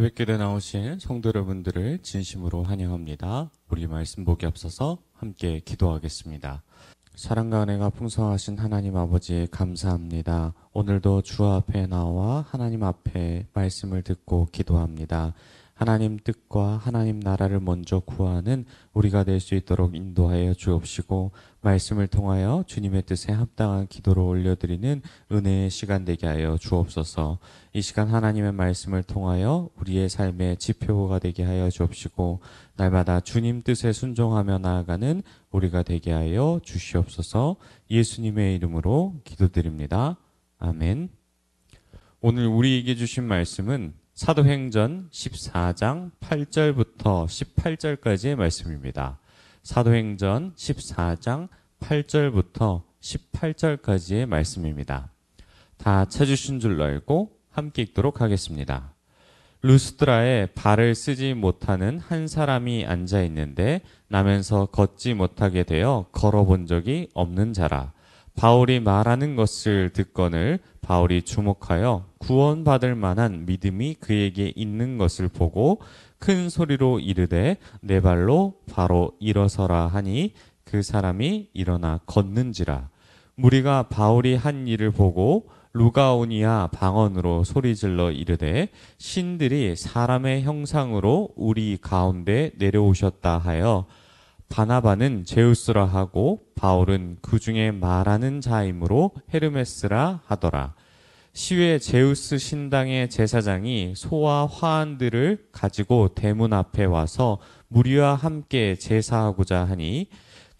새벽기도에 나오신 성도 여러분들을 진심으로 환영합니다. 우리 말씀 보기 앞서서 함께 기도하겠습니다. 사랑과 은혜가 풍성하신 하나님 아버지 감사합니다. 오늘도 주 앞에 나와 하나님 앞에 말씀을 듣고 기도합니다. 하나님 뜻과 하나님 나라를 먼저 구하는 우리가 될 수 있도록 인도하여 주옵시고, 말씀을 통하여 주님의 뜻에 합당한 기도를 올려드리는 은혜의 시간 되게 하여 주옵소서. 이 시간 하나님의 말씀을 통하여 우리의 삶의 지표가 되게 하여 주옵시고, 날마다 주님 뜻에 순종하며 나아가는 우리가 되게 하여 주시옵소서. 예수님의 이름으로 기도드립니다. 아멘. 오늘 우리에게 주신 말씀은 사도행전 14장 8절부터 18절까지의 말씀입니다. 사도행전 14장 8절부터 18절까지의 말씀입니다. 다 찾으신 줄로 알고 함께 읽도록 하겠습니다. 루스드라에 발을 쓰지 못하는 한 사람이 앉아 있는데 나면서 걷지 못하게 되어 걸어본 적이 없는 자라. 바울이 말하는 것을 듣거늘 바울이 주목하여 구원받을 만한 믿음이 그에게 있는 것을 보고 큰 소리로 이르되 내 발로 바로 일어서라 하니 그 사람이 일어나 걷는지라. 무리가 바울이 한 일을 보고 루가오니아 방언으로 소리질러 이르되 신들이 사람의 형상으로 우리 가운데 내려오셨다 하여 바나바는 제우스라 하고 바울은 그 중에 말하는 자이므로 헤르메스라 하더라. 시외 제우스 신당의 제사장이 소와 화환들을 가지고 대문 앞에 와서 무리와 함께 제사하고자 하니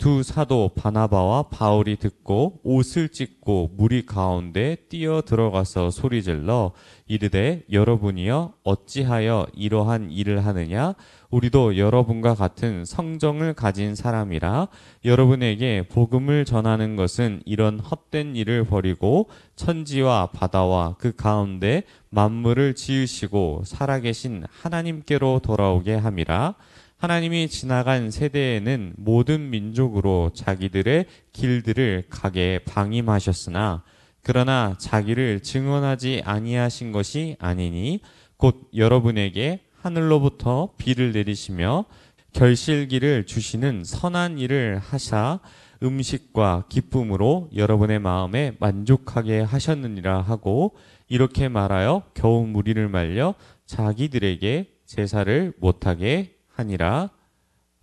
두 사도 바나바와 바울이 듣고 옷을 찢고 무리 가운데 뛰어 들어가서 소리질러 이르되 여러분이여 어찌하여 이러한 일을 하느냐? 우리도 여러분과 같은 성정을 가진 사람이라. 여러분에게 복음을 전하는 것은 이런 헛된 일을 버리고 천지와 바다와 그 가운데 만물을 지으시고 살아계신 하나님께로 돌아오게 함이라. 하나님이 지나간 세대에는 모든 민족으로 자기들의 길들을 가게 방임하셨으나 그러나 자기를 증언하지 아니하신 것이 아니니 곧 여러분에게 하늘로부터 비를 내리시며 결실기를 주시는 선한 일을 하사 음식과 기쁨으로 여러분의 마음에 만족하게 하셨느니라 하고 이렇게 말하여 겨우 무리를 말려 자기들에게 제사를 못하게 하니라.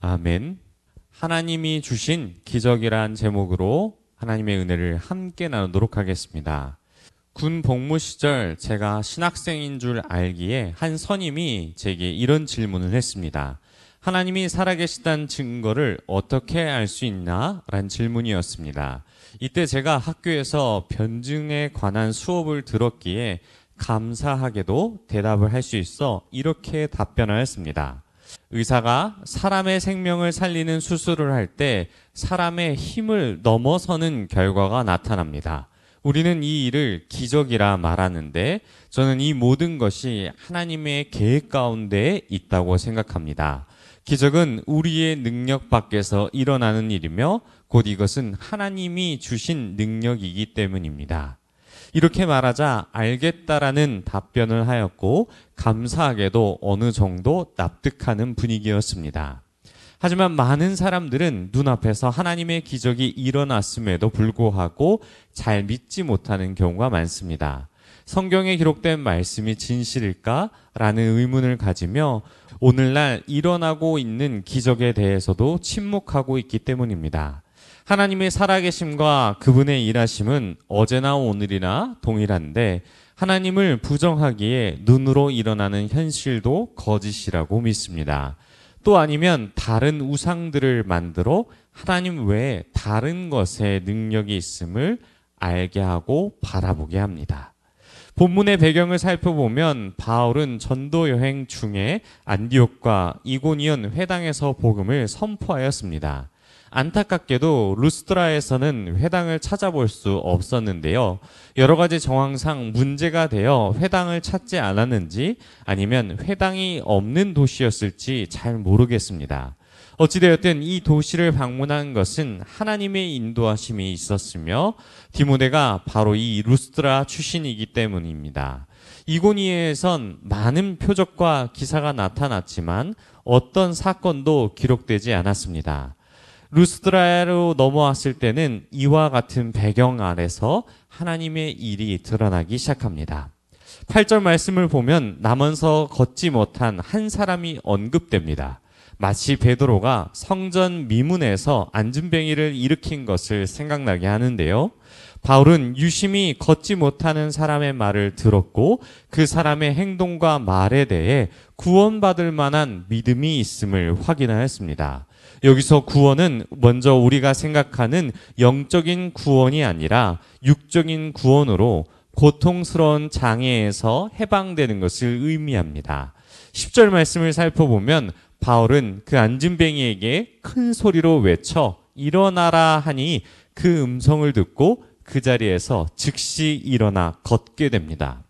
아멘. 하나님이 주신 기적이란 제목으로 하나님의 은혜를 함께 나누도록 하겠습니다. 군 복무 시절 제가 신학생인 줄 알기에 한 선임이 제게 이런 질문을 했습니다. 하나님이 살아계시다는 증거를 어떻게 알 수 있나? 라는 질문이었습니다. 이때 제가 학교에서 변증에 관한 수업을 들었기에 감사하게도 대답을 할 수 있어 이렇게 답변하였습니다. 의사가 사람의 생명을 살리는 수술을 할 때 사람의 힘을 넘어서는 결과가 나타납니다. 우리는 이 일을 기적이라 말하는데 저는 이 모든 것이 하나님의 계획 가운데 있다고 생각합니다. 기적은 우리의 능력 밖에서 일어나는 일이며 곧 이것은 하나님이 주신 능력이기 때문입니다. 이렇게 말하자 알겠다라는 답변을 하였고 감사하게도 어느 정도 납득하는 분위기였습니다. 하지만 많은 사람들은 눈앞에서 하나님의 기적이 일어났음에도 불구하고 잘 믿지 못하는 경우가 많습니다. 성경에 기록된 말씀이 진실일까? 라는 의문을 가지며 오늘날 일어나고 있는 기적에 대해서도 침묵하고 있기 때문입니다. 하나님의 살아계심과 그분의 일하심은 어제나 오늘이나 동일한데 하나님을 부정하기에 눈으로 일어나는 현실도 거짓이라고 믿습니다. 또 아니면 다른 우상들을 만들어 하나님 외에 다른 것에 능력이 있음을 알게 하고 바라보게 합니다. 본문의 배경을 살펴보면 바울은 전도 여행 중에 안디옥과 이고니온 회당에서 복음을 선포하였습니다. 안타깝게도 루스드라에서는 회당을 찾아볼 수 없었는데요. 여러 가지 정황상 문제가 되어 회당을 찾지 않았는지 아니면 회당이 없는 도시였을지 잘 모르겠습니다. 어찌되었든 이 도시를 방문한 것은 하나님의 인도하심이 있었으며 디모데가 바로 이 루스드라 출신이기 때문입니다. 이고니에선 많은 표적과 기사가 나타났지만 어떤 사건도 기록되지 않았습니다. 루스드라로 넘어왔을 때는 이와 같은 배경 아래서 하나님의 일이 드러나기 시작합니다. 8절 말씀을 보면 남아서 걷지 못한 한 사람이 언급됩니다. 마치 베드로가 성전 미문에서 안진뱅이를 일으킨 것을 생각나게 하는데요. 바울은 유심히 걷지 못하는 사람의 말을 들었고 그 사람의 행동과 말에 대해 구원받을 만한 믿음이 있음을 확인하였습니다. 여기서 구원은 먼저 우리가 생각하는 영적인 구원이 아니라 육적인 구원으로 고통스러운 장애에서 해방되는 것을 의미합니다. 10절 말씀을 살펴보면 바울은 그 안진뱅이에게 큰 소리로 외쳐 일어나라 하니 그 음성을 듣고 그 자리에서 즉시 일어나 걷게 됩니다.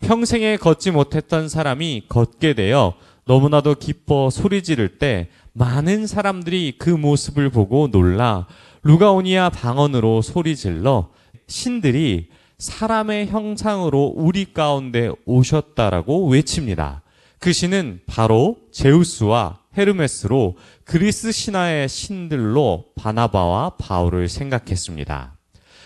평생에 걷지 못했던 사람이 걷게 되어 너무나도 기뻐 소리 지를 때 많은 사람들이 그 모습을 보고 놀라 루가오니아 방언으로 소리 질러 신들이 사람의 형상으로 우리 가운데 오셨다라고 외칩니다. 그 신은 바로 제우스와 헤르메스로 그리스 신화의 신들로 바나바와 바울을 생각했습니다.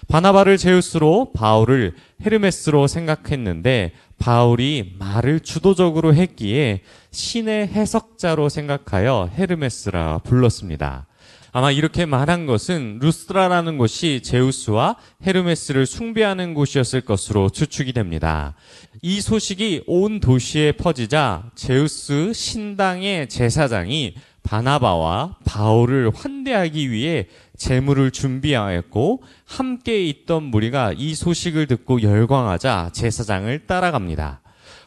바나바를 제우스로 바울을 헤르메스로 생각했는데 바울이 말을 주도적으로 했기에 신의 해석자로 생각하여 헤르메스라 불렀습니다. 아마 이렇게 말한 것은 루스드라라는 곳이 제우스와 헤르메스를 숭배하는 곳이었을 것으로 추측이 됩니다. 이 소식이 온 도시에 퍼지자 제우스 신당의 제사장이 바나바와 바울을 환대하기 위해 제물을 준비하였고 함께 있던 무리가 이 소식을 듣고 열광하자 제사장을 따라갑니다.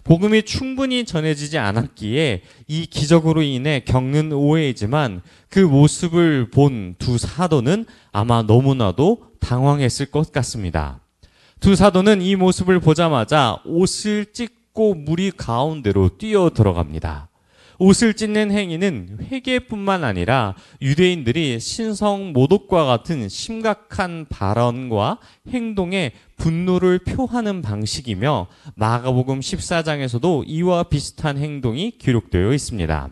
복음이 충분히 전해지지 않았기에 이 기적으로 인해 겪는 오해이지만 그 모습을 본 두 사도는 아마 너무나도 당황했을 것 같습니다. 두 사도는 이 모습을 보자마자 옷을 찢고 무리 가운데로 뛰어 들어갑니다. 옷을 찢는 행위는 회개뿐만 아니라 유대인들이 신성 모독과 같은 심각한 발언과 행동에 분노를 표하는 방식이며 마가복음 14장에서도 이와 비슷한 행동이 기록되어 있습니다.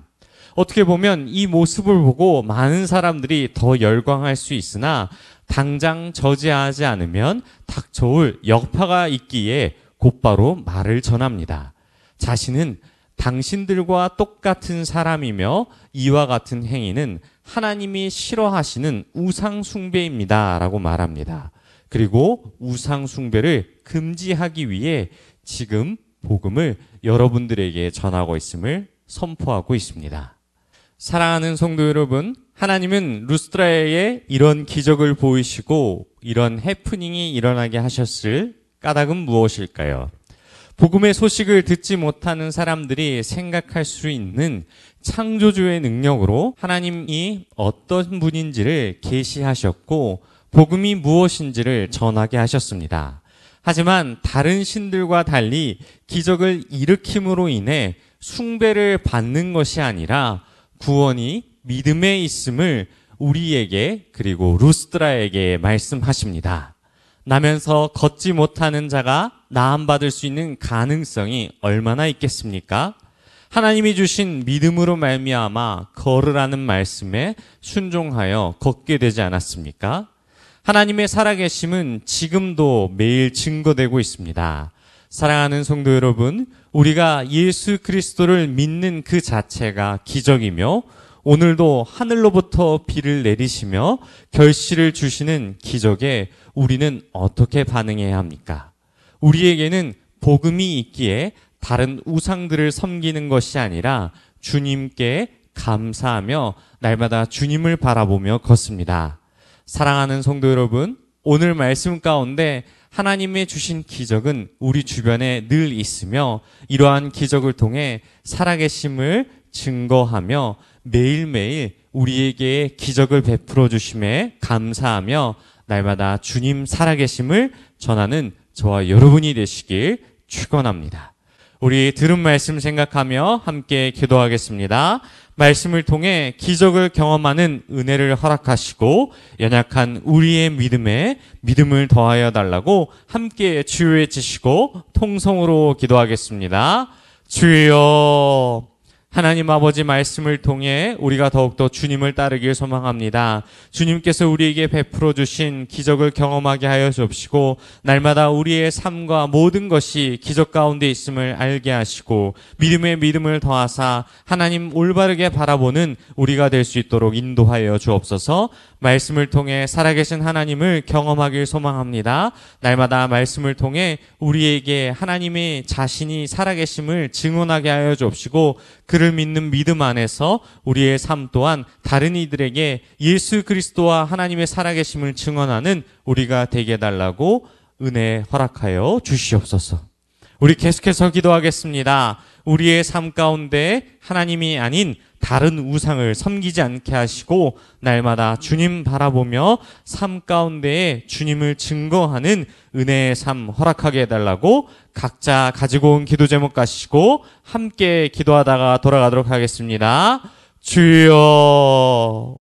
어떻게 보면 이 모습을 보고 많은 사람들이 더 열광할 수 있으나 당장 저지하지 않으면 닥쳐올 여파가 있기에 곧바로 말을 전합니다. 자신은 당신들과 똑같은 사람이며 이와 같은 행위는 하나님이 싫어하시는 우상숭배입니다 라고 말합니다. 그리고 우상숭배를 금지하기 위해 지금 복음을 여러분들에게 전하고 있음을 선포하고 있습니다. 사랑하는 성도 여러분, 하나님은 루스드라에게 이런 기적을 보이시고 이런 해프닝이 일어나게 하셨을 까닭은 무엇일까요? 복음의 소식을 듣지 못하는 사람들이 생각할 수 있는 창조주의 능력으로 하나님이 어떤 분인지를 계시하셨고 복음이 무엇인지를 전하게 하셨습니다. 하지만 다른 신들과 달리 기적을 일으킴으로 인해 숭배를 받는 것이 아니라 구원이 믿음에 있음을 우리에게 그리고 루스드라에게 말씀하십니다. 나면서 걷지 못하는 자가 나음받을 수 있는 가능성이 얼마나 있겠습니까? 하나님이 주신 믿음으로 말미암아 걸으라는 말씀에 순종하여 걷게 되지 않았습니까? 하나님의 살아계심은 지금도 매일 증거되고 있습니다. 사랑하는 성도 여러분, 우리가 예수 그리스도를 믿는 그 자체가 기적이며 오늘도 하늘로부터 비를 내리시며 결실을 주시는 기적에 우리는 어떻게 반응해야 합니까? 우리에게는 복음이 있기에 다른 우상들을 섬기는 것이 아니라 주님께 감사하며 날마다 주님을 바라보며 걷습니다. 사랑하는 성도 여러분, 오늘 말씀 가운데 하나님의 주신 기적은 우리 주변에 늘 있으며 이러한 기적을 통해 살아계심을 증거하며 매일매일 우리에게 기적을 베풀어 주심에 감사하며 날마다 주님 살아계심을 전하는 저와 여러분이 되시길 축원합니다. 우리 들은 말씀 생각하며 함께 기도하겠습니다. 말씀을 통해 기적을 경험하는 은혜를 허락하시고 연약한 우리의 믿음에 믿음을 더하여 달라고 함께 주여 외치시고 통성으로 기도하겠습니다. 주여. 하나님 아버지 말씀을 통해 우리가 더욱더 주님을 따르길 소망합니다. 주님께서 우리에게 베풀어 주신 기적을 경험하게 하여 주옵시고 날마다 우리의 삶과 모든 것이 기적 가운데 있음을 알게 하시고 믿음에 믿음을 더하사 하나님 올바르게 바라보는 우리가 될 수 있도록 인도하여 주옵소서. 말씀을 통해 살아계신 하나님을 경험하길 소망합니다. 날마다 말씀을 통해 우리에게 하나님의 자신이 살아계심을 증언하게 하여 주옵시고 그를 믿는 믿음 안에서 우리의 삶 또한 다른 이들에게 예수 그리스도와 하나님의 살아계심을 증언하는 우리가 되게 해달라고 은혜 허락하여 주시옵소서. 우리 계속해서 기도하겠습니다. 우리의 삶 가운데 하나님이 아닌 다른 우상을 섬기지 않게 하시고 날마다 주님 바라보며 삶 가운데에 주님을 증거하는 은혜의 삶 허락하게 해달라고 각자 가지고 온 기도 제목 가시고 함께 기도하다가 돌아가도록 하겠습니다. 주여.